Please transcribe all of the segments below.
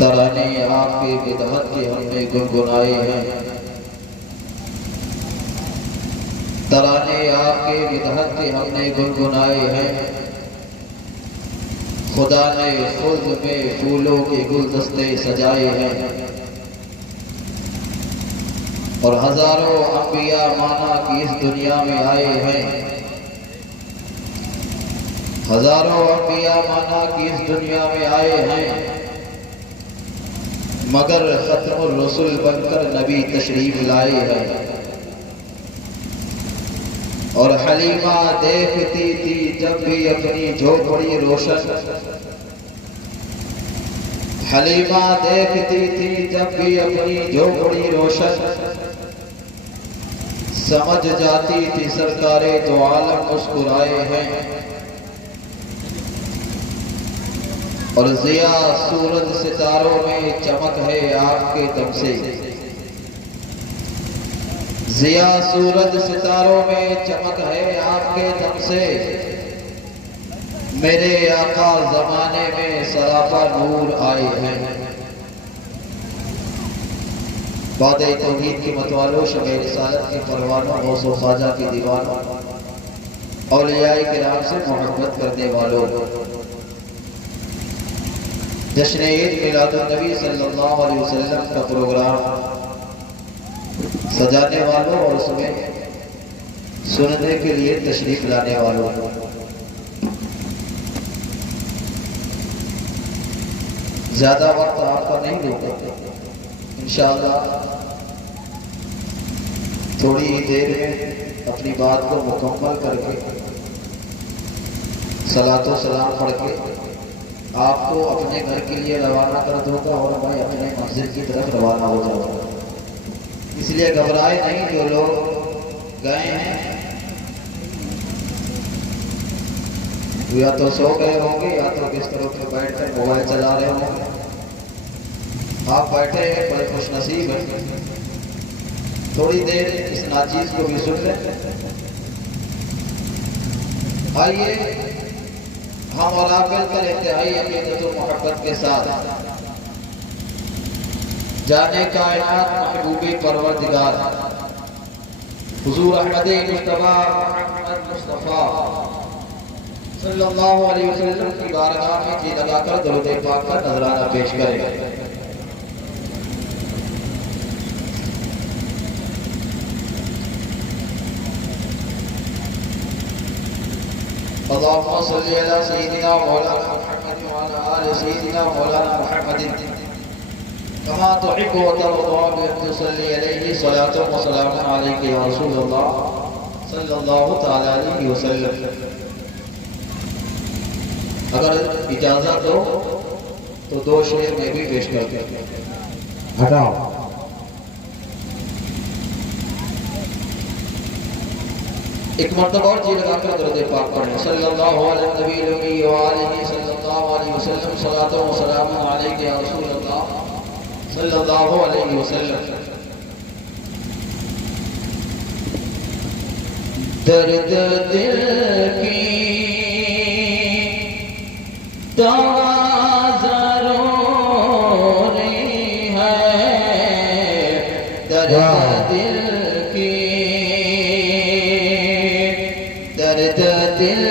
ترانے آپ کے بدعت کے ہم نے گنگنائے ہیں، ترانے آپ کے بدعت کے ہم نے گنگنائے ہیں۔ خدا نے خلد میں پھولوں کے گلدستے سجائے ہیں، اور ہزاروں انبیاء مانا کی اس دنیا میں آئے ہیں، ہزاروں انبیاء مانا کی اس دنیا میں آئے ہیں، مگر ختم الرسل بن کر نبی تشریف لائے ہیں۔ اور حلیمہ دیکھتی تھی جب بھی اپنی جھوپڑی روشن، حلیمہ دیکھتی تھی جب بھی اپنی جھوپڑی روشن، سمجھ جاتی تھی سرکار دو عالم مسکرائے ہیں۔ اور ضیاء سورج ستاروں میں چمک ہے آپ کے دم سے، ضیاء سورج ستاروں میں چمک ہے آپ کے دم سے، میرے آقا زمانے میں سراپا نور آئے ہیں۔ باد توحید کی متوالوں، شب رسالت کی پروانوں، غوث و خواجہ کی دیوانوں، اولیاء کرام سے محبت کرنے والوں، جشن عید میلاد النبی صلی اللہ علیہ وسلم کا پروگرام سجانے والوں اور اس میں سننے کے لیے تشریف لانے والوں، زیادہ وقت آپ کا نہیں لوں گا، انشاءاللہ تھوڑی ہی دیر میں اپنی بات کو مکمل کر کے صلاۃ و سلام پڑھ کے آپ کو اپنے گھر کے لیے روانہ کر دوں گا، اور میں اپنے منزل کی طرف روانہ ہو جاؤں گا۔ اس لیے گھبرائے نہیں، جو لوگ گئے ہیں یا تو سو گئے ہوں گے یا تو بستروں پہ بیٹھ کر موبائل چلا رہے ہوں گے۔ آپ بیٹھے ہیں، بڑے خوش نصیب ہیں، تھوڑی دیر اس ناچیز کو بھی سن لیں۔ آئیے ہم اور آپ مل کر انتہائی عقیدت و محبت کے ساتھ جانے کائنات محبوب پروردگار حضور احمد مصطفیٰ محمد مصطفیٰ صلی اللہ علیہ وسلم کی بارگاہ میں جی لگا کر درود پاک کا نذرانہ پیش کریں۔ اللهم صل على سيدنا مولانا محمد وعلى آل سيدنا مولانا محمد كما تحب وترضى بأن تصلي عليه صلاة وسلام عليك يا رسول الله صلی اللہ تعالی علیہ وسلم۔ اگر اجازت ہو تو دو شعر میں بھی پیش کرتے ہیں۔ ہٹاؤ۔ ایک مرتبہ اور جی لگا کر درود پاک پڑھیں۔ صلی اللہ علیہ نبی الامی وآلہ صلی اللہ علیہ وسلم، صلاۃ و سلام علیک یا رسول اللہ صلی اللہ علیہ وسلم۔ درد دل کی دوا ضروری ہے، درد دل کی، درد دل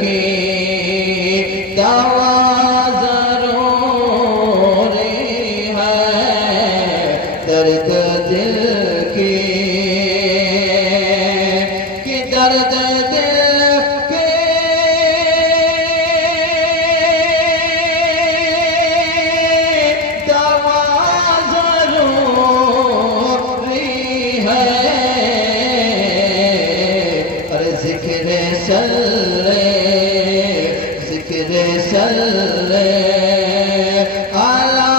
کی دوا ضروری ہے، درد دل کی، کہ درد دل کی دوا ضروری ہے۔ ارے ذکر صلی، ذکر صلی اعلیٰ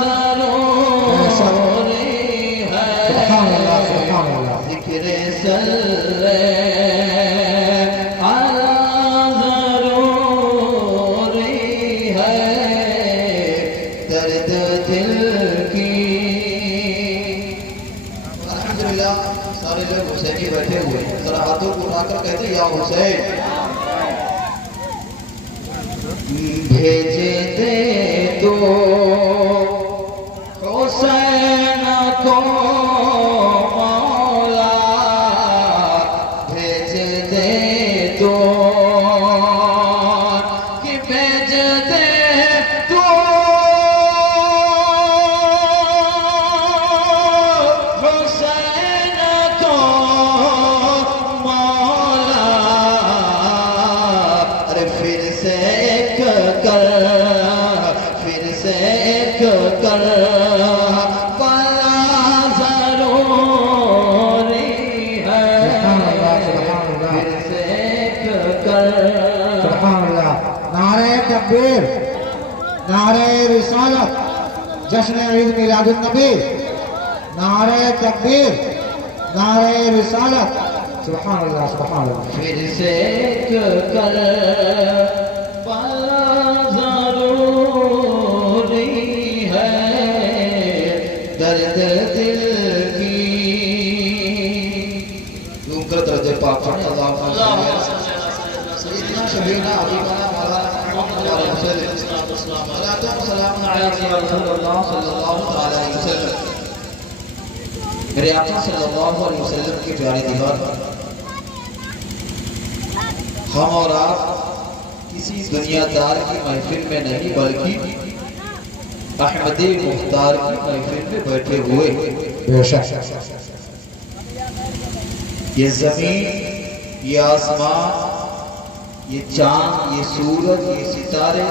ضروری ہے، ذکر صلی اعلیٰ ضروری ہے، درد دل کی۔ الحمدللہ سارے لوگ حسینی بیٹھے ہوئے ہیں، ذرا ہاتھوں کو اٹھا کر کہتے ہیں یا حسین۔ بھیج دے تو نعرہ رسالت، جشن عید میلاد النبی، نعرہ تکبیر، نعرہ رسالت، سبحان اللہ سبحان اللہ۔ پھر سے کر ضروری ہے درد دل کی، یوں کر درد پاک پڑھیں اللہم صلی علی سیدنا شبینا حبیبنا مولانا محمد علیہ وسلم، صلاۃ و سلام علیہ رسول اللہ صلی اللہ علیہ وسلم۔ میرے آقا صلی اللہ علیہ وسلم کی پیاری دیوار، ہم اور آپ کسی دنیا دار کی محفل میں نہیں بلکہ احمد مختار کی محفل میں بیٹھے ہوئے۔ بے شک یہ زمین، یہ آسمان، یہ چاند، یہ سورج، یہ ستارے،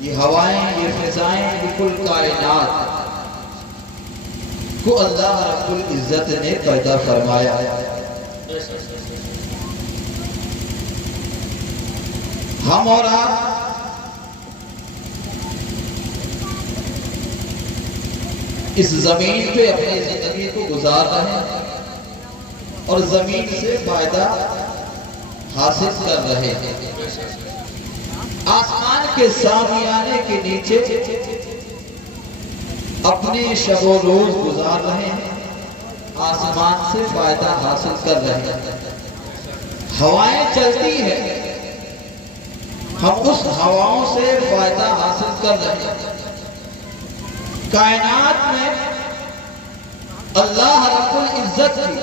یہ ہوائیں، یہ فضائیں، یہ کل کائنات کو اللہ رب العزت نے پیدا فرمایا۔ ہم اور آپ اس زمین پہ اپنی زندگی کو گزار رہے ہیں اور زمین سے فائدہ حاصل کر رہے ہیں۔ آسمان کے سامیانے کے نیچے اپنے شب و روز گزار رہے ہیں، آسمان سے فائدہ حاصل کر رہے ہیں۔ ہوائیں چلتی ہیں، ہم اس ہواؤں سے فائدہ حاصل کر رہے ہیں۔ کائنات میں اللہ رب العزت کی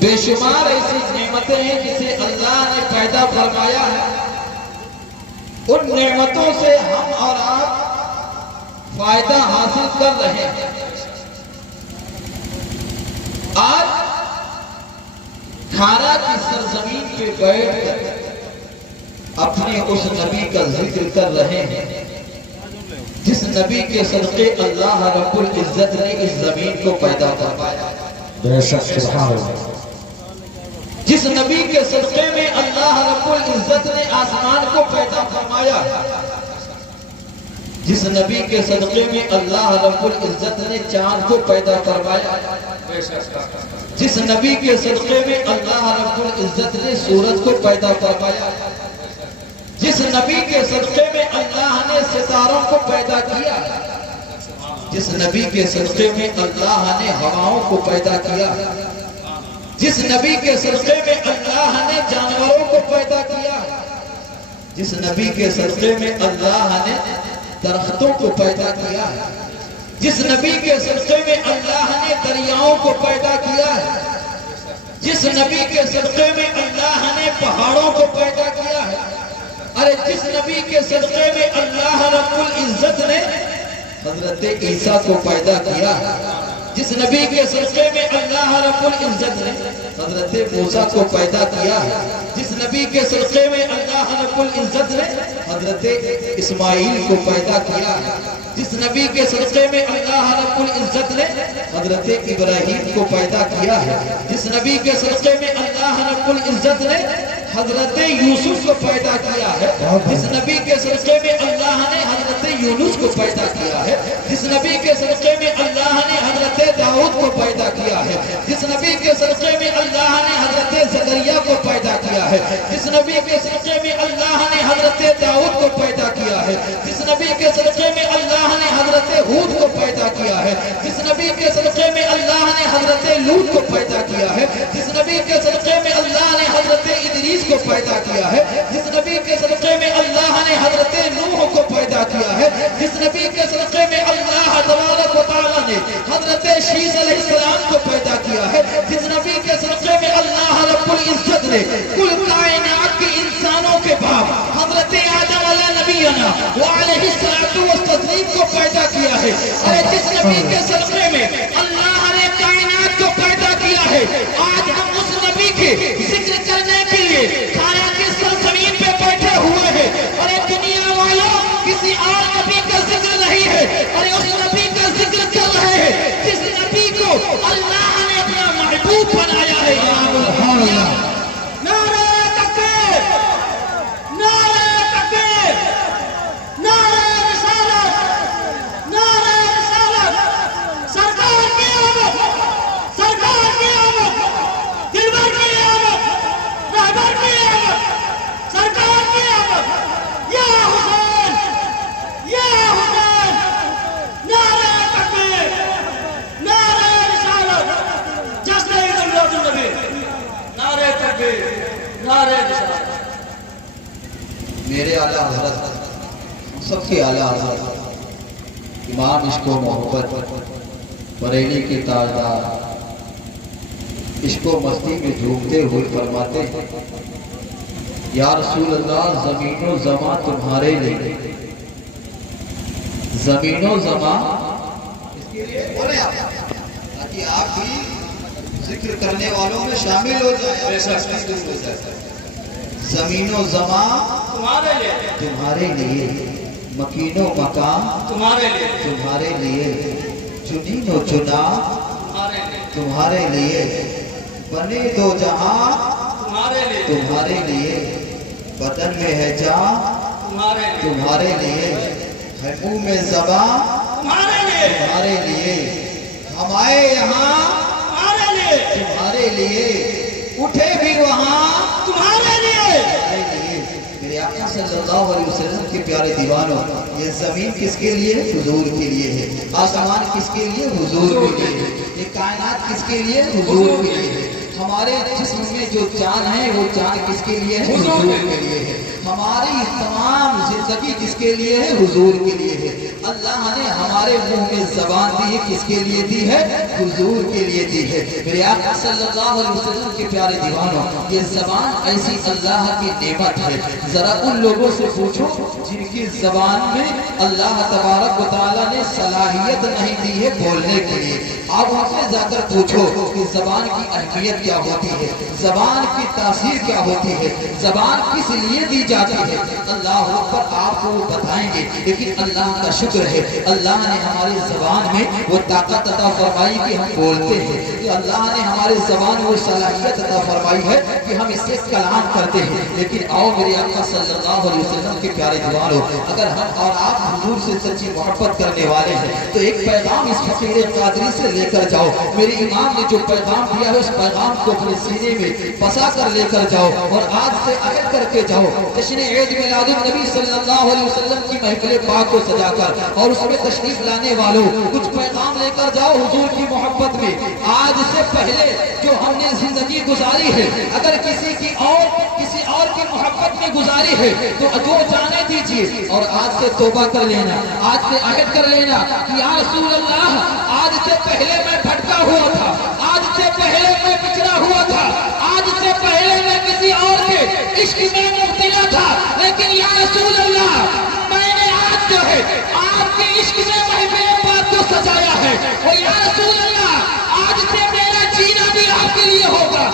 بے شمار ایسی نعمتیں ہیں جسے اللہ نے پیدا فرمایا ہے، ان نعمتوں سے ہم اور آپ فائدہ حاصل کر رہے ہیں۔ آج کھارا کی سرزمین پہ بیٹھ کر اپنے اس نبی کا ذکر کر رہے ہیں جس نبی کے صدقے اللہ رب العزت نے اس زمین کو پیدا فرمایا۔ بے شک سبحان اللہ۔ جس نبی کے صدقے میں اللہ رب العزت نے آسمان کو پیدا فرمایا، جس نبی کے صدقے میں اللہ رب العزت نے چاند کو پیدا فرمایا، جس نبی کے صدقے میں اللہ رب العزت نے سورج کو پیدا فرمایا، جس نبی کے صدقے میں اللہ نے ستاروں کو پیدا کیا، جس نبی کے صدقے میں اللہ نے ہواؤں کو پیدا کیا، جس نبی کے صدقے میں اللہ نے جانوروں کو پیدا کیا، جس نبی کے صدقے میں اللہ نے درختوں کو پیدا کیا ہے، جس نبی کے صدقے میں اللہ نے دریاؤں کو پیدا کیا ہے، جس نبی کے صدقے میں اللہ نے پہاڑوں کو پیدا کیا ہے، ارے جس نبی کے صدقے میں اللہ رب العزت نے حضرت عیسیٰ کو پیدا کیا، جس نبی کے صدقے میں اللہ رب العزت نے حضرت موسیٰ کو پیدا کیا، جس نبی کے صدقے میں اللہ رب العزت نے حضرت اسماعیل کو پیدا کیا، جس نبی کے صدقے میں اللہ رب العزت نے حضرت ابراہیم کو پیدا کیا ہے، جس نبی کے صدقے میں اللہ رب العزت نے حضرت یوسف کو پیدا کیا ہے، جس نبی کے صدقے میں اللہ نے حضرت یونس کو پیدا کیا ہے، جس نبی کے صدقے میں اللہ نے حضرت داؤد کو پیدا کیا ہے، جس نبی کے صدقے میں اللہ نے حضرت زکریا کو پیدا کیا ہے، جس نبی کے صدقے میں اللہ نے حضرت داؤد کو پیدا کیا ہے، جس نبی کے صدقے میں اللہ نے حضرت ہود کو پیدا کیا ہے، جس نبی کے صدقے میں اللہ نے حضرت لوط کو پیدا کیا ہے، جس نبی کے صدقے میں اللہ نے حضرت ادریس کو پیدا کیا ہے، جس نبی کے صدقے میں اللہ نے حضرت نوح کو پیدا کیا ہے، جس نبی کے صدقے میں اللہ تبارک و تعالی نے حضرت شیس علیہ السلام کو پیدا کیا ہے، جس نبی کے صدقے میں اللہ رب العزت نے کل کائنات کے انسانوں کے باپ حضرت آدم علیہ نبینا وعلیہ السلام کو پیدا کیا ہے، ارے جس نبی کے صدقے میں اللہ نے کائنات کو پیدا کیا ہے، آج ہم اس نبی کے ذکر کرنے کے لیے کھارا کی سرزمین پہ بیٹھے ہوئے ہیں، ارے دنیا والوں کسی اور نبی کا ذکر نہیں ہے، ارے اس نبی کا ذکر کر رہے ہیں جس نبی کو اللہ نے اپنا محبوب بنایا ہے۔ سبحان اللہ۔ نعرہ تکبیر، نعرہ تکبیر، میرے اعلیٰ حضرت سب کے اعلیٰ حضرت امام عشق و محبت بریلی کے تاجدار عشق و مستی میں جھومتے ہوئے فرماتے ہیں یا رسول اللہ زمین و زمان تمہارے لیے زمین و زمان اس کے لیے بولے آپ تاکہ آپ بھی ذکر کرنے والوں میں شامل ہو جائے زمین و زمان تمہارے لیے مکین و مکان تمہارے لیے چنین و چنا تمہارے لیے بنے دو جہاں تمہارے لیے بدن میں ہے جان تمہارے لیے ہے منہ میں زبان تمہارے لیے ہم آئے یہاں تمہارے لیے اٹھے بھی وہاں تمہارے لیے میرے آقا صلی اللہ علیہ وسلم کے پیارے دیوانوں یہ زمین کس کے لیے حضور کے لیے ہے آسمان کس کے لیے حضور کے لیے ہے یہ کائنات کس کے لیے حضور کے لیے ہے ہمارے جسم میں جو جان ہے وہ جان کس کے لیے ہے حضور کے لیے ہے ہماری تمام زندگی کس کے لیے ہے حضور کے لیے ہے اللہ نے ہمارے منہ میں زبان دی ہے کس کے لیے دی ہے حضور کے لیے دی ہے میرے آقا صلی اللہ علیہ وسلم کے پیارے دیوانوں یہ زبان ایسی اللہ کی نعمت ہے ذرا ان لوگوں سے پوچھو جن کی زبان میں اللہ تبارک و تعالیٰ نے صلاحیت نہیں دی ہے بولنے کے لیے آپ ان سے جا کر پوچھو کہ زبان کی اہمیت کیا ہوتی ہے زبان کی تاثیر کیا ہوتی ہے زبان کس لیے دی جاتی ہے اللہ اکبر آپ کو وہ بتائیں گے لیکن اللہ کا شکر ہے اللہ نے ہماری زبان میں وہ طاقت عطا فرمائی کہ ہم بولتے ہیں کہ اللہ نے ہماری زبان میں وہ صلاحیت عطا فرمائی ہے کہ ہم اس سے کلام کرتے ہیں لیکن آؤ میرے آقا صلی اللہ علیہ وسلم کے پیارے دیوانوں اگر ہم اور آپ حضور سے سچی محبت کرنے والے ہیں تو ایک پیغام اس فقیر قادری سے لے کر جاؤ میرے امام نے جو پیغام دیا ہے اس پیغام کو اپنے سینے میں بسا کر لے کر جاؤ اور آج سے عہد کر کے جاؤ جشن عید میلاد النبی صلی اللہ علیہ وسلم کی محفل پاک کو سجا کر اور اس میں تشریف لانے والوں کچھ پیغام لے کر جاؤ حضور کی محبت میں آج سے پہلے جو ہم نے زندگی گزاری ہے اگر کسی اور کی محبت میں گزاری ہے تو جو جانے دیجیے اور آج سے توبہ کر لینا آج سے عہد کر لینا کہ یا رسول اللہ آج سے پہلے میں بھٹکا ہوا تھا آج سے پہلے میں بچڑا ہوا تھا آج سے پہلے میں کسی اور کے عشق میں مبتلا تھا لیکن یا رسول اللہ میں نے آج جو ہے آپ کے عشق میں محفل پاک کو سجایا ہے اور یا رسول اللہ آج سے میرا جینا بھی آپ کے لیے ہوگا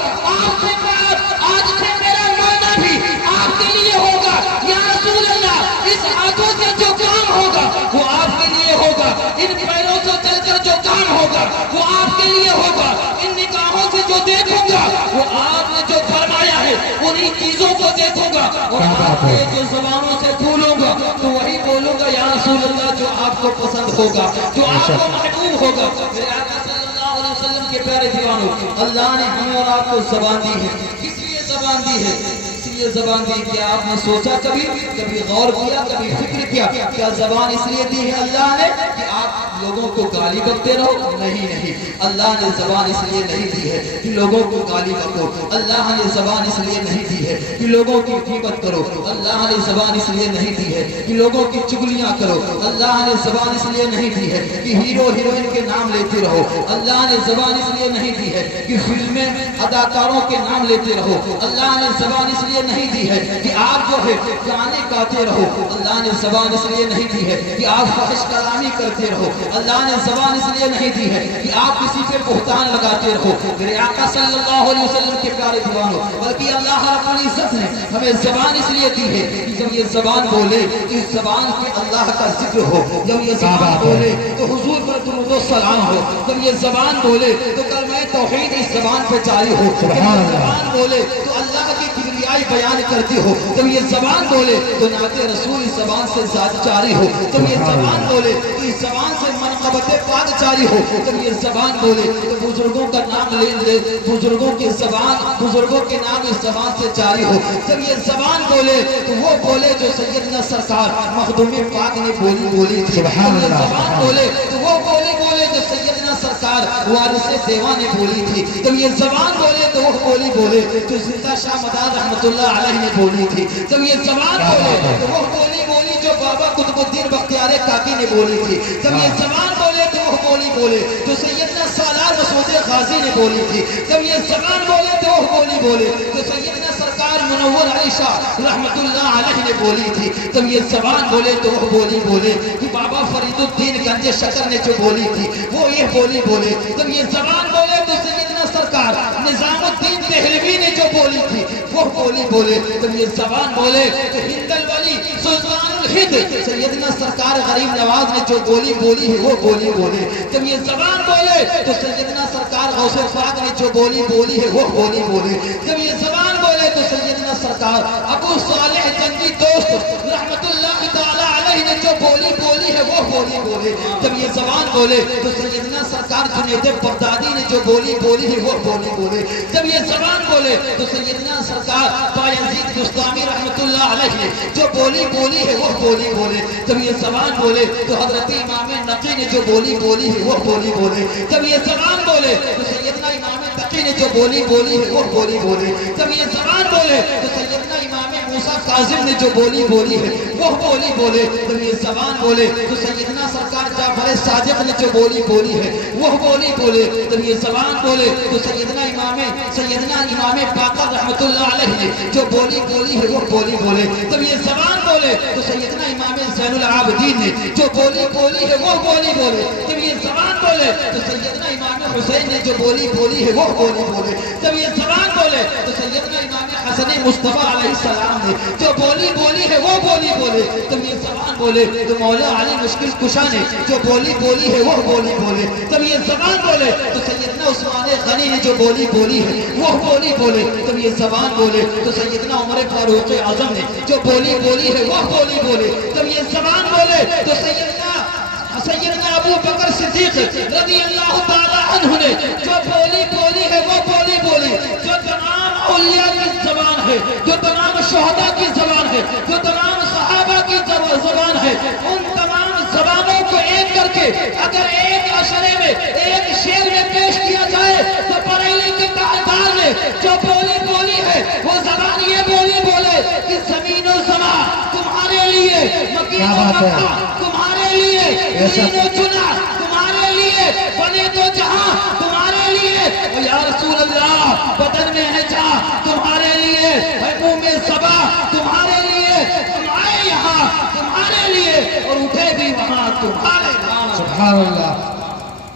آج سے میرا مرنا بھی آپ کے لیے ہوگا یا رسول اللہ اس ہاتھوں سے جو کام ہوگا وہ آپ کے لیے ہوگا ان پیروں سے چل کر جو کام ہوگا وہ آپ کے لیے ہوگا ان نگاہوں سے جو دیکھوں گا وہ آپ نے جو فرمایا ہے انہی چیزوں کو دیکھوں گا اور آپ کے جو زبانوں سے بھولوں گا تو وہی بولوں گا یا رسول اللہ جو آپ کو پسند ہوگا جو آپ کو محبوب ہوگا میرے آقا صلی اللہ علیہ وسلم کے پیارے دیوانوں اللہ نے ہمیں اور آپ کو زبان دی ہے کس لیے زبان دی ہے اس لیے زبان دی کیا آپ نے سوچا کبھی غور کیا کبھی فکر کیا زبان اس لیے دی ہے اللہ نے کہ آپ لوگوں کو گالی بکتے رہو نہیں اللہ نے زبان اس لیے نہیں دی ہے کہ لوگوں کو گالی بکو اللہ نے زبان اس لیے نہیں دی ہے کہ لوگوں کی غیبت کرو اللہ نے زبان اس لیے نہیں دی ہے کہ لوگوں کی چغلیاں کرو اللہ نے زبان اس لیے نہیں دی ہے کہ ہیرو ہیروئن کے نام لیتے رہو اللہ نے زبان اس لیے نہیں دی ہے کہ فلمیں اداکاروں کے نام لیتے رہو اللہ نے زبان اس لیے نہیں دی ہے کہ آپ جو ہے گانے گاتے رہو اللہ نے زبان اس لیے نہیں دی ہے کہ آپ فحش کلامی کرتے رہو اللہ نے زبان اس لیے نہیں دی ہے کہ آپ کسی پہ بہتان لگاتے رہو میرے آقا صلی اللہ علیہ وسلم کے پیارے دیوانوں بلکہ اللہ رب العزت نے ہمیں زبان اس لیے دی ہے کہ جب یہ زبان بولے اس زبان پہ اللہ کا ذکر ہو جب یہ زبان بولے تو حضور پر درود و سلام ہو جب یہ زبان بولے تو کلمہ توحید اس زبان پہ جاری ہو جب یہ زبان بولے تو اللہ کی کبریائی بیان کرتی ہو جب یہ زبان بولے تو نعت رسول اس زبان سے جاری ہو جب یہ زبان بولے تو اس زبان سے منقبت پاک جاری ہو جب یہ زبان بولے تو بزرگوں کا نام لے بزرگوں کے نام اس زبان سے جاری ہو جب یہ زبان بولے تو وہ بولے جو سیدنا سرکار مخدوم پاک نے بولی تھی جب یہ زبان بولے تو وہ بولے جو سیدنا سرکار سرکار وارث دیوان نے بولی تھی. جب یہ زبان بولے تو وہ بولی بولے جو زندہ شاہ مدار رحمت اللہ علیہ نے بولی تھی. جب یہ زبان بولے تو وہ بولی بولی جو بابا قطب الدین بختیار کاکی نے بولی تھی. جب یہ زبان بولے تو وہ بولی بولے جو سیدنا سالار مسعود غازی نے بولی تھی. جب یہ زبان بولے تو وہ بولی بولے جو سیدنا سرکار منور علی شاہ رحمت اللہ علیہ نے بولی تھی. جب یہ زبان بولے تو وہ بولی بولے کہ بابا فرید الدین گنج شکر نے جو بولی تھی وہ یہ بولی بولے. جب یہ زبان بولے تو سیدنا سرکار نظام الدین دہلوی نے جو بولی تھی وہ بولی بولے. جب یہ زبان بولے تو ہند الولی سلطان الہند سیدنا سرکار غریب نواز نے جو بولی بولی ہے وہ بولی بولے. جب یہ زبان بولے تو سیدنا سرکار غوث پاک نے جو بولی بولی ہے وہ بولی بولے. جب یہ زبان بولے تو سیدنا سرکار ابو صالح جنگی دوست رحمت اللہ تعالی علیہ نے جو بولی بولی ہے وہ بولی بولے. جب یہ زبان بولے تو سیدنا سرکار جنید بغدادی نے جو بولی بولی ہے وہ بولی بولے. جب یہ زبان بولے تو سیدنا سرکار بایزید بستامی رحمت اللہ علیہ نے جو بولی بولی ہے وہ بولی بولے. جب یہ زبان بولے تو حضرت امام نقی نے جو بولی بولی ہے وہ بولی بولے. جب یہ زبان بولے تو سیدنا امام تقی نے جو بولی بولی ہے وہ بولی بولے. جب یہ زبان بولے تو سیدنا امام موسیٰ کاظم نے جو بولی بولی ہے وہ بولی بولے. جب یہ زبان بولے تو سیدنا سرکار جعفر صادق نے جو بولی بولی ہے وہ بولی بولے. جب یہ زبان بولے تو سیدنا امام باقر رحمت اللہ علیہ نے جو بولی بولی ہے وہ بولی بولے. جب یہ زبان بولے تو سیدنا امام زین العابدین نے جو بولی بولی ہے وہ بولی بولے. جب یہ زبان بولے تو سیدنا امام حسین نے جو بولی بولی ہے وہ بولی بولے. جب یہ زبان بولے تو سیدنا امام حسن مصطفیٰ علیہ السلام نے جو بولی بولی ہے وہ بولی بولے. جب یہ زبان بولے تو مولا علی مشکل کشا نے جو بولی بولی ہے وہ بولی بولے. جب یہ زبان بولے تو سیدنا عثمان غنی نے جو بولی بولی ہے وہ بولی بولے. جب یہ زبان بولے تو سیدنا عمر فاروق اعظم نے جو بولی بولی ہے وہ بولی بولے. جب یہ زبان بولے تو سیدنا ابو بکر صدیق رضی اللہ تعالی عنہ نے جو بولی بولی ہے وہ بولی بولی. جو تمام اولیاء کی زبان ہے, جو تمام شہداء کی زبان ہے, جو تمام صحابہ کی زبان ہے, ان تمام زبانوں کو ایک کر کے اگر ایک اشرے میں ایک شعر میں پیش کیا جائے تو بریلی کے تاجدار نے جو بولی بولی ہے وہ زبان یہ بولی بولے کہ زمین و زمان تمہارے لیے, مکین و مکہ تمہارے لیے, زمین و چنا تمہارے لیے, بنے تو جہاں تمہارے لیے, اور یا رسول اللہ بدن میں ہے جہاں تمہارے لیے, منہ میں صبا تمہارے لیے, تم آئے یہاں تمہارے لیے اور اٹھے بھی وہاں تمہارے لیے. سبحان اللہ.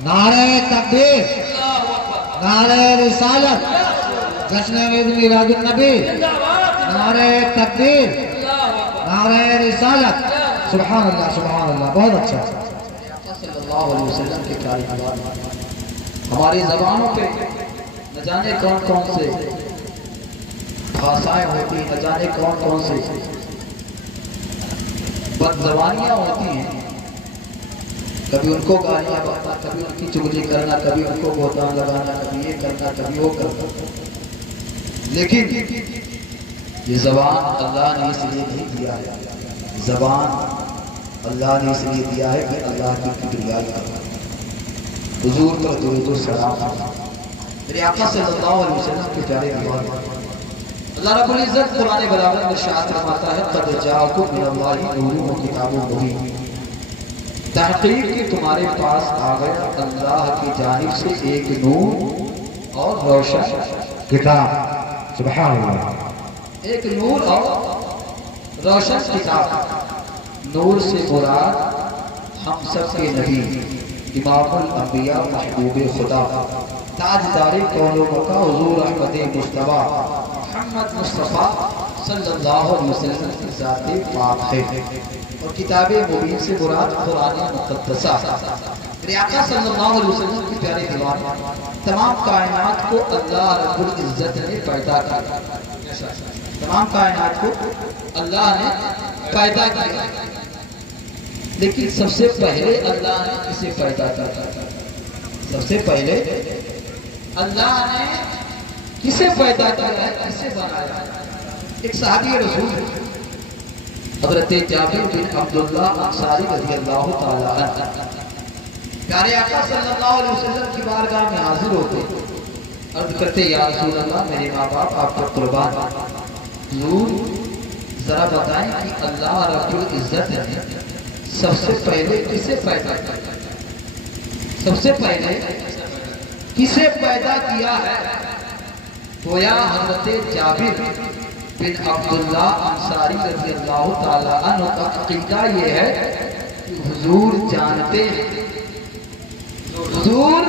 نعرہ تکبیر, نعرہ رسالت, جشن عید میلاد النبی, نعرہ تکبیر, نعرہ رسالت. سبحان اللہ سبحان اللہ. بہت اچھا. صلی اللہ علیہ وسلم کے پیارے دیوان ہماری زبانوں پہ نہ جانے کون کون سے بھاشائیں ہوتی, نہ جانے کون کون سے بد زبانیاں ہوتی ہیں. کبھی ان کو گالیاں بکنا, کبھی ان کی چگلی کرنا, کبھی ان کو بہتان لگانا, کبھی یہ کرنا, کبھی وہ کرنا. لیکن یہ زبان اللہ نے اس لیے نہیں دیا ہے. زبان اللہ نے اس لیے دیا ہے کہ اللہ کی کبریائی کرنا. حضور پر درود و سلام. میرے آقا صلی اللہ علیہ وسلم کے پیارے دیوان اللہ رب العزت قرآن بلاغت میں ارشاد فرماتا ہے قد جاءکم من اللہ نور و کتاب مبین. تحقیق کہ تمہارے پاس آ گیا اللہ کی جانب سے ایک نور اور روشن کتاب. سبحان اللہ. ایک نور اور روشن کتاب. نور سے مراد ہم سب کے نبی امام الانبیاء محبوب خدا تاجدار کون و مکہ حضور احمد مصطفیٰ محمد مصطفیٰ صلی اللہ علیہ وسلم کی ذات پاک ہے. اور کتاب مبین سے مراد قرآن مقدسہ. میرے آقا صلی اللہ علیہ وسلم کی پیارے دیوان تمام کائنات کو اللہ رب العزت نے پیدا کیا. تمام کائنات کو اللہ نے پیدا کیا, لیکن سب سے پہلے اللہ نے اسے پیدا کیا. سب سے پہلے اللہ نے کسے پیدا کیا, کسے بنایا. ایک صحابی رسول حضرت جابر بن عبداللہ انصاری رضی اللہ تعالی عنہ پیارے آقا صلی اللہ علیہ وسلم کی بارگاہ میں حاضر ہوتے، عرض کرتے یا رسول اللہ میرے ماں باپ آپ پر قربان، حضور ذرا بتائیں کہ اللہ رب العزت نے سب سے پہلے کسے پیدا کیا؟ سب سے پہلے کسے پیدا کیا ہے؟ گویا حضرت جابر بن عبداللہ انصاری رضی اللہ تعالیٰ عنہ کا عقیدہ یہ ہے کہ حضور جانتے ہیں، حضور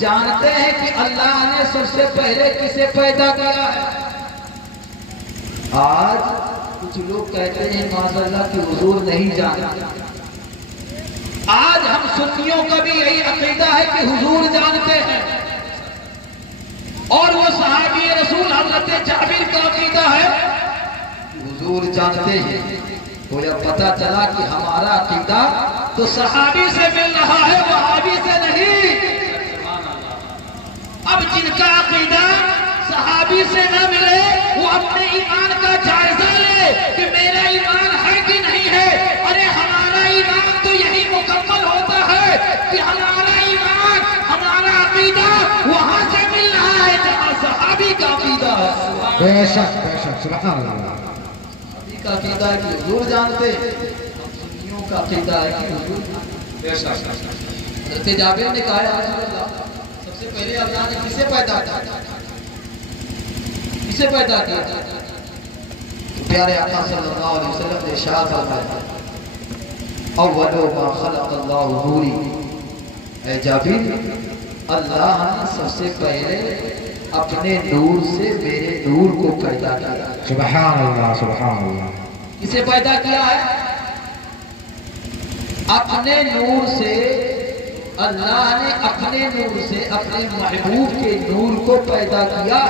جانتے ہیں کہ اللہ نے سب سے پہلے کسے پیدا کیا ہے۔ آج کچھ لوگ کہتے ہیں معاذ اللہ کہ حضور نہیں جانتے۔ آج ہم سنیوں کا بھی یہی عقیدہ ہے کہ حضور جانتے ہیں، اور وہ صحابی رسول حضرت جابر کا عقیدہ ہے کہ حضور جانتے ہیں۔ گویا پتہ چلا کہ ہمارا عقیدہ تو صحابی سے مل رہا ہے، وہابی سے نہیں۔ اب جن کا عقیدہ صحابی سے نہ ملے وہ اپنے ایمان کا جائزہ لے کہ میرا ایمان ہے کہ نہیں ہے۔ ارے ہمارا ایمان تو یہی مکمل ہوتا ہے کہ ہمارا ایمان، ہمارا عقیدہ وہاں سے مل رہا ہے جہاں صحابی کا عقیدہ ہے۔ بے شک سبحان اللہ۔ صحابی کا عقیدہ ہے کہ حضور جانتے، ہم سنیوں کا عقیدہ ہے کہ حضور بے شک۔ حضرت جابر نے کہا یا رسول اللہ سب سے پہلے اللہ نے کسے پیدا کیا؟ کسے پیدا کیا؟ پیارے آقا صلی اللہ علیہ وسلم نے ارشاد فرمایا اول ما خلق اللہ نوری، اے جابر اللہ نے سب سے پہلے اپنے نور سے میرے نور کو پیدا کیا۔ سبحان اللہ سبحان اللہ۔ کسے پیدا کیا ہے؟ اپنے نور سے، اللہ نے اپنے نور سے اپنے محبوب کے نور کو پیدا کیا۔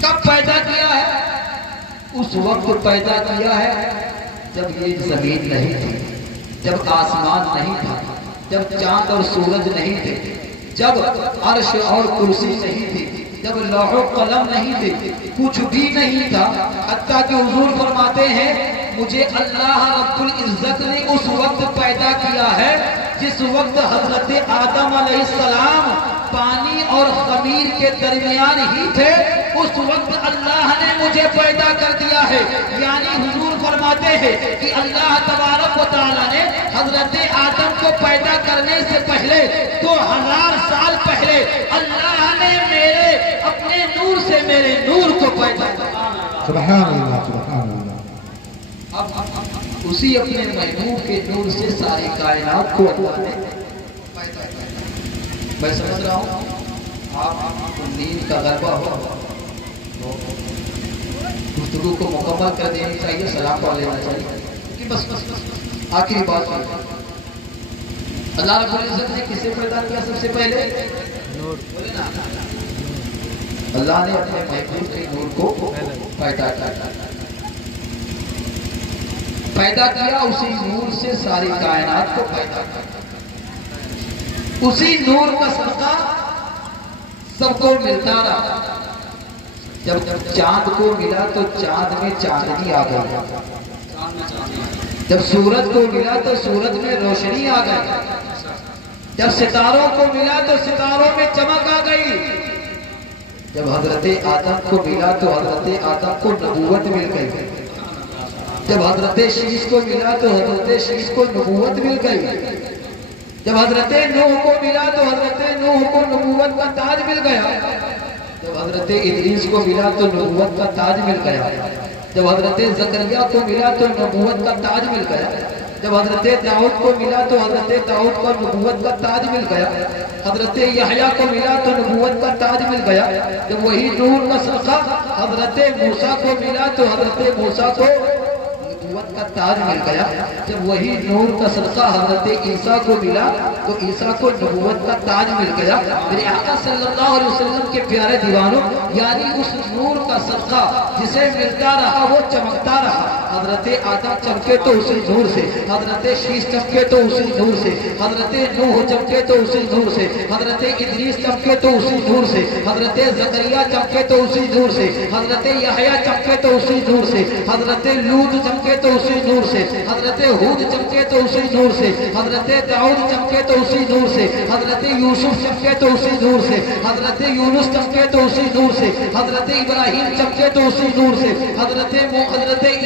کب پیدا کیا ہے؟ اس وقت پیدا کیا ہے جب یہ زمین نہیں تھی، جب آسمان نہیں تھا، جب چاند اور سورج نہیں تھے، جب عرش اور کرسی نہیں تھی، جب لوح و قلم نہیں تھے، کچھ بھی نہیں تھا۔ حتیٰ کہ حضور فرماتے ہیں مجھے اللہ رب العزت نے اس وقت پیدا کیا ہے جس وقت حضرت آدم علیہ السلام پانی اور خمیر کے درمیان ہی تھے، اس وقت اللہ نے مجھے پیدا کر دیا ہے۔ یعنی حضور فرماتے ہیں کہ اللہ تبارک و تعالیٰ نے حضرت آدم کو پیدا کرنے سے پہلے 2000 سال پہلے اللہ نے میرے اپنے نور سے میرے نور کو پیدا کیا۔ سبحان اللہ سبحان اللہ۔ اب اسی اپنے محبوب کے نور سے ساری کائنات کو اللہ نے پیدا کیا۔ میں سمجھ رہا ہوں آپ نیند کا غلبہ ہو تو گفتگو کو مکمل کر دینی چاہیے، سلام پڑھ لینا چاہیے کہ بس آخری بات ہے۔ اللہ رب العزت نے کسے پیدا کیا سب سے پہلے؟ اللہ نے اپنے محبوب کے نور کو پیدا کیا، اسی نور سے ساری کائنات کو پیدا کیا۔ اسی نور کا صدقہ سب کو ملتا رہا۔ جب چاند کو ملا تو چاند میں چاندنی آ گئی، جب سورج کو ملا تو سورج میں روشنی آ گئی، جب ستاروں کو ملا تو ستاروں میں چمک آ گئی، جب حضرت آدم کو ملا تو حضرت آدم کو نبوت مل گئی، جب حضرت شیش کو ملا تو حضرت شیش کو نبوت مل گئی، جب حضرت نوح کو ملا تو حضرت نوح کو نبوت کا تاج مل گیا، جب حضرت ادریس کو ملا تو نبوت کا تاج مل گیا، جب حضرت زکریا کو ملا تو نبوت کا تاج مل گیا، جب حضرت داؤد کو ملا تو حضرت داؤد کو نبوت کا تاج مل گیا، حضرت یحییٰ کو ملا تو نبوت کا تاج مل گیا، جب وہی نور کا صدقہ حضرت موسیٰ کو ملا تو حضرت موسیٰ کو نبوت کا تاج مل گیا، جب وہی نور کا صدقہ حضرت عیسیٰ کو ملا تو عیسیٰ کو نبوت کا تاج مل گیا۔ میرے آقا صلی اللہ علیہ وسلم کے پیارے دیوانوں، یعنی اس نور کا صدقہ جسے ملتا رہا وہ چمکتا رہا۔ حضرت آدم چمکے تو اسی نور سے، حضرت شیش چمکے تو اسی نور سے، حضرت نوح چمکے تو اسی نور سے، حضرت ادریس چمکے تو اسی نور سے، حضرت زکریا چمکے تو اسی نور سے، حضرت یحییٰ چمکے تو اسی نور سے، حضرت لوط چمکے تو اسی اسی نور سے، حضرت ہود چمکے تو اسی نور سے، حضرت داؤد چمکے تو اسی نور سے، حضرت یوسف چمکے تو اسی نور سے، حضرت یونس چمکے تو اسی نور سے، حضرت ابراہیم چمکے تو اسی نور سے، حضرت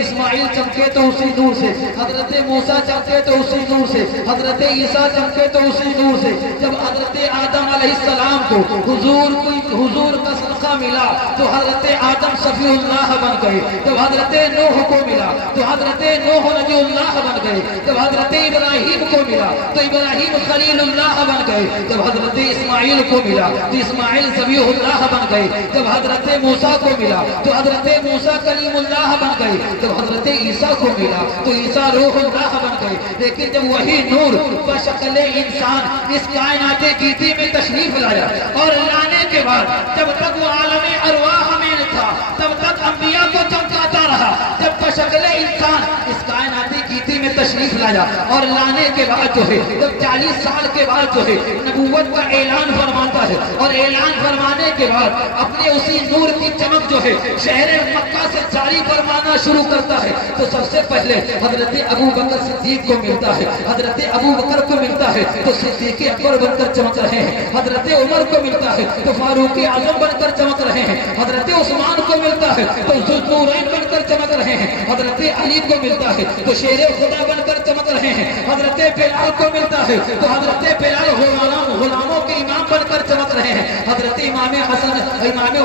اسماعیل چمکے تو اسی نور سے، حضرت موسیٰ چمکے تو اسی نور سے، حضرت عیسیٰ چمکے تو اسی نور سے۔ جب حضرت آدم علیہ السلام کو حضور کا صدقہ ملا تو حضرت آدم صفی اللہ بن گئے، جب حضرت نوح کو ملا تو حضرت نوح نبی اللہ بن گئے، جب حضرت ابراہیم کو ملا تو ابراہیم خلیل اللہ بن گئے، جب حضرت اسماعیل کو ملا تو اسماعیل ذبیح اللہ بن گئے، جب حضرت موسیٰ کو ملا تو حضرت موسیٰ کلیم اللہ بن گئے، جب حضرت عیسیٰ کو ملا تو عیسیٰ روح اللہ بن گئے۔ لیکن جب وہی نور بشکل انسان اس کائنات گیتی میں تشریف لایا اور لانے کے بعد جب تک وہ عالم ارواح میں تھا تب تک انبیاء کو چمکاتا رہا، جب بشکل انسان اس کائناتی گیتی میں تشریف لایا اور لانے کے بعد جو ہے جب 40 سال کے بعد جو ہے نبوت کا اعلان فرماتا ہے اور اعلان فرمانے کے بعد اپنے اسی نور کی چمک جو ہے شہر مکہ سے جاری فرمانا شروع کرتا ہے تو سب سے پہلے حضرت ابو بکر صدیق کو ملتا ہے، حضرت ابو بکر کو ملتا ہے تو صدیق اکبر بن کر چمک رہے ہیں، حضرت عمر کو ملتا ہے تو فاروق اعظم بن کر چمک رہے ہیں، حضرت عثمان کو ملتا ہے تو ذوالنورین بن کر چمک رہے ہیں، حضرت علی کو ملتا ہے تو شیر خدا بن کر چمک رہے ہیں، حضرت بلال کو ملتا ہے تو حضرت بلال غلاموں کے امام بن کر چمک رہے ہیں، حضرت امام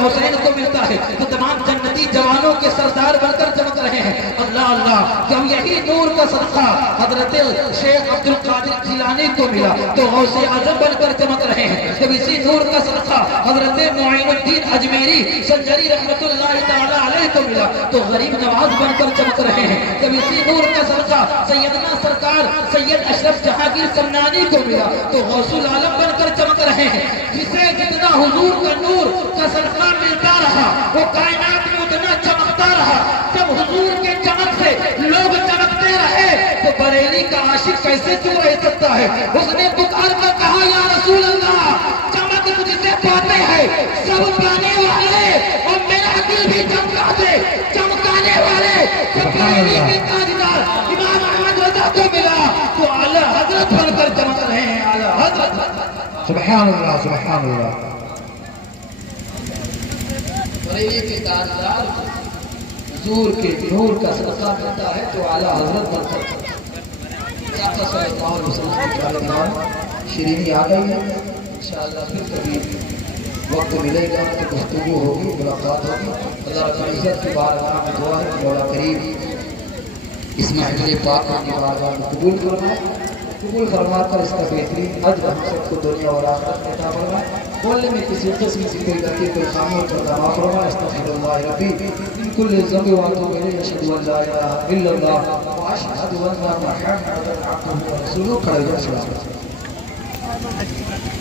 حسین کو ملتا ہے تو تمام جنتی جوانوں کے سردار بن کر چمک رہے ہیں۔ اللہ اللہ، جب یہی نور کا صدقہ حضرت شیخ عبد القادر جیلانی کو ملا تو غوث اعظم بن کر چمک رہے ہیں، جب اسی نور کا صدقہ حضرت معین الدین اجمیری سنجری رحمت اللہ تعالی علیہ کو ملا تو غریب نواز بن کر چمک رہے ہیں، جب اسی نور کا صدقہ سیدنا سرکار سید اشرف جہانگیر سمنانی کو ملا تو غوث العالم بن کر چمک رہے ہیں۔ جسے جتنا حضور کا نور کا صدقہ ملتا رہا وہ کائنات میں اتنا چمکتا رہا، جب حضور کے چمک سے لوگ چمکتے رہے تو بریلی کا عاشق کیسے چپ رہ سکتا ہے؟ اس نے پکار کر کہا یا رسول اللہ، چمک مجھ سے پاتے ہیں سب پانے والے اور میرا دل بھی چمکا دے، چمکانے والے جب بریلی کے تاجدار امام احمد رضا کو ملا تو اعلی حضرت بن کر چمک رہے ہیں، اعلی حضرت۔ سبحان اللہ سبحان اللہ۔ بریلی کے تاجدار حضور کے نور کا صدقہ ملتا ہے تو اعلی حضرت بن کر آقا صلی اللہ علیہ وسلم کی تعلیمات شیرینی آ گئی ہے۔ انشاءاللہ پھر کبھی وقت ملے گا تو گفتگو ہوگی، ملاقات ہوگی۔ اللہ رب العزت کی بارگاہ میں دعا ہے کہ مولا کریم اس محفل پاک کی بارگاہ میں قبول فرما کر اس کا بہترین اجر ہم سب کو دنیا اور آخرت میں عطا فرمائے۔ بولنے میں کسی قسم سے کوئی غلطی کوئی خامی ہو تو معاف فرمائے۔ استغفر اللہ ربی من کل ذنب واتوب الیہ، اشہد ان لا الہ الا اللہ واشہد ان محمدا عبدہ ورسولہ۔ کھڑے ہو جائیں۔